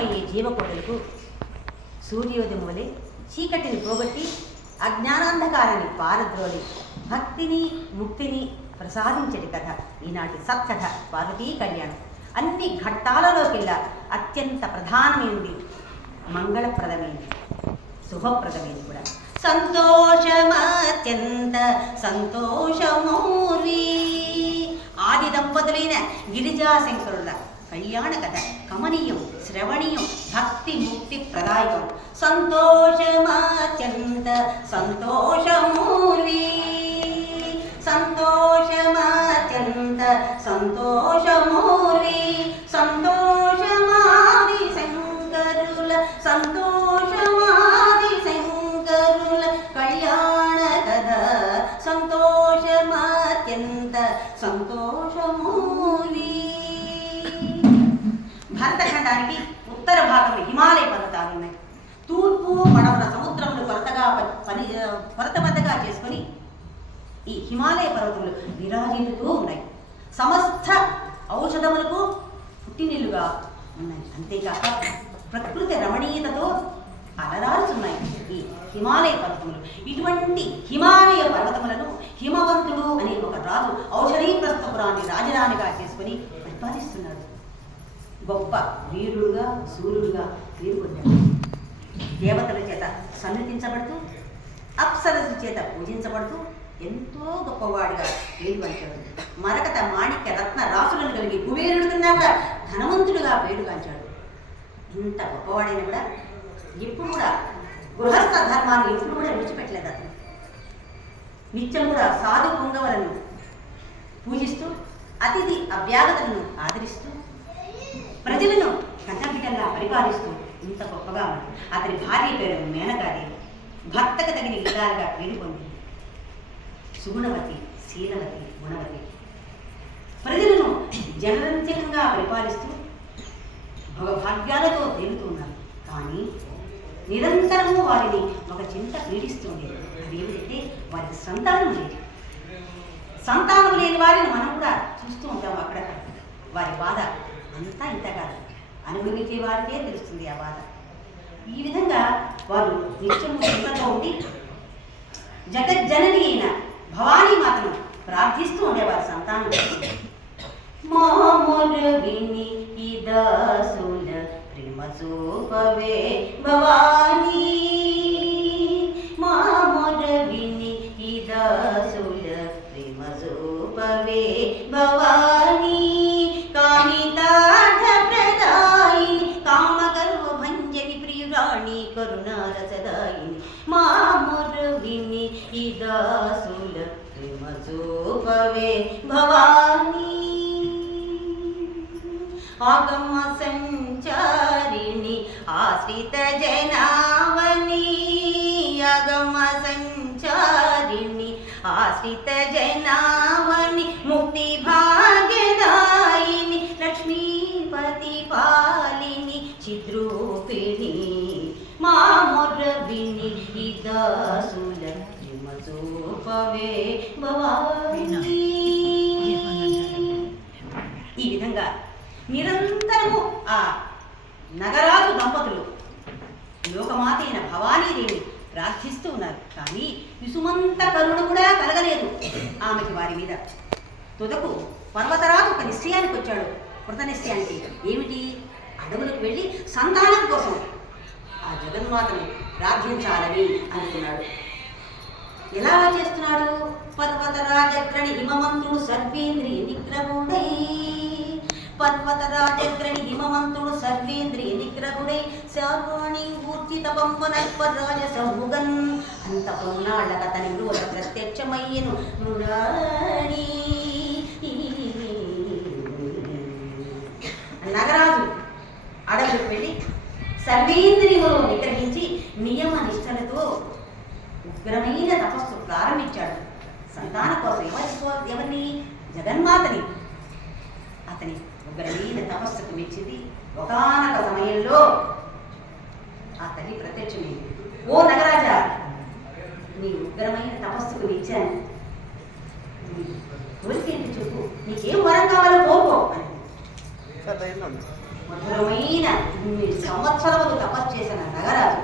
జాగృతమయ్యే జీవకోటలకు సూర్యోదయం వలె చీకటిని పోగొట్టి అజ్ఞానాంధకారాన్ని పారద్రోలి భక్తిని ముక్తిని ప్రసాదించటి కథ. ఈనాటి సత్కథ పార్వతీ కళ్యాణం. అన్ని ఘట్టాలలోకెల్లా అత్యంత ప్రధానమైనది మంగళప్రదమైనది శుభప్రదమైనది కూడా. సంతోషమత్యంత సంతోషమూర్వి ఆది దంపతులైన గిరిజాశంకరుల కళ్యాణ కథ కమనీయం శ్రవణీయం భక్తి ముక్తి ప్రదాయకం సంతోషమత్యంత సంతోషమూర్వి సంతోషమత్యంత సంతోషమూర్వి సంతోషమాది శంకరుల భారతఖండానికి ఉత్తర భాగంలో హిమాలయ పర్వతాలు ఉన్నాయి. తూర్పు పడమర సముద్రములు కొరతగా పని కొరతబద్దగా చేసుకొని ఈ హిమాలయ పర్వతములు విరాజిల్లుతూ ఉన్నాయి. సమస్త ఔషధములకు పుట్టినిల్లుగా ఉన్నాయి. అంతేకాక ప్రకృతి రమణీయతతో అలరారుతున్నాయి ఈ హిమాలయ పర్వతములు. ఇటువంటి హిమాలయ పర్వతములను హిమవంతుడు అనే ఒక రాజు ఔషధీప్రస్థపురాన్ని రాజధానిగా చేసుకొని పరిపాలిస్తున్నాడు. గొప్ప వీరుడుగా సూర్యుడుగా పేరు పొందాడు దేవతల చేత సన్నిధించబడుతూ అప్సరసు చేత పూజించబడుతూ ఎంతో గొప్పవాడిగా పేరు పంచాడు మరకత మాణిక్య రత్న రాసులను కలిగి కుబేరుడు కన్నా కూడా ధనవంతుడుగా పేరుగాంచాడు ఇంత గొప్పవాడైన కూడా ఎప్పుడు కూడా గృహస్థ ధర్మాన్ని ఎప్పుడు కూడా విడిచిపెట్టలేదు అతను. నిత్యం కూడా సాధు పుంగవలను పూజిస్తూ అతిథి అభ్యాగతలను ఆదరిస్తూ ప్రజలను కన్నబిడ్డల్లా పరిపాలిస్తూ ఇంత గొప్పగా ఉంది. అతని భార్య పేరు మేనకాదేవి భర్తకు తగిన విధాలుగా పేరు పొంది. సుగుణవతి శీలవతి గుణవతి. ప్రజలను జనరంజకంగా పరిపాలిస్తూ భవభాగ్యాలతో తేలుతున్నారు. కానీ నిరంతరము వారిని ఒక చింత పీడిస్తుంది. అదేమిటంటే వారికి సంతానం లేదు. సంతానం లేని వారిని మనం కూడా చూస్తూ ఉంటాం అక్కడక్కడ. వారి బాధ అంతా ఇంత కాదు. అనుభవించే వారికే తెలుస్తుంది ఆ బాధ. ఈ విధంగా వారు నిత్యం చింతతో ఉండి జగజ్జనని అయిన భవానీ మాతను ప్రార్థిస్తూ ఉండేవారు సంతానం. కోసం. మామూలు విని ఇదాసుల ప్రేమ చూపవే భవానీ. ఇదాసుల ప్రేమ భవానీ. ఆగమ సంచారిణి ఆశ్రిత జనా ఇదాసుల భవాని ఈ విధంగా నిరంతరము ఆ నగరాజు దంపతులు లోకమాత అయిన భవానీదేవి ప్రార్థిస్తూ ఉన్నారు. కానీ విసుమంత కరుణ కూడా కలగలేదు ఆమెకి వారి మీద. తుదకు పర్వతరాజు ఒక నిశ్చయానికి వచ్చాడు. కృత నిశ్చయానికి ఏమిటి? అడవులకు వెళ్ళి సంతానం కోసం ఆ జగన్మాతని ప్రార్థించాలని అనుకున్నాడు. ఎలా చేస్తున్నాడు? పర్వతరాజగ్రణి హిమవంతుడు సర్వేంద్రియ నిగ్రహుడై పర్వతరాజగ్రణి హిమవంతుడు సర్వేంద్రియ నిగ్రహుడై సర్వాణి ఊర్జిత పంపనర్పరాజ సముగన్ అంత పొన్నాళ్ళ అతని మృగ ప్రత్యక్షమయ్యను మృడాణి సర్వేంద్రియములు నిగ్రహించి నియమ నిష్టలతో ఉగ్రమైన తపస్సు ప్రారంభించాడు. సంతాన కోసం ఎవరి ఎవరిని? జగన్మాతని. అతని ఉగ్రమైన తపస్సుకు మెచ్చింది ఒకనొక సమయంలో ఆ తల్లి ప్రత్యక్షమైంది ఓ నగరాజా నీ ఉగ్రమైన తపస్సుకు మెచ్చాను. కోరికేంటి చెప్పు. నీకేం వరం కావాలో కోరుకో అని మధురమైన సంవత్సరములు తపస్సు చేసిన నగరాజు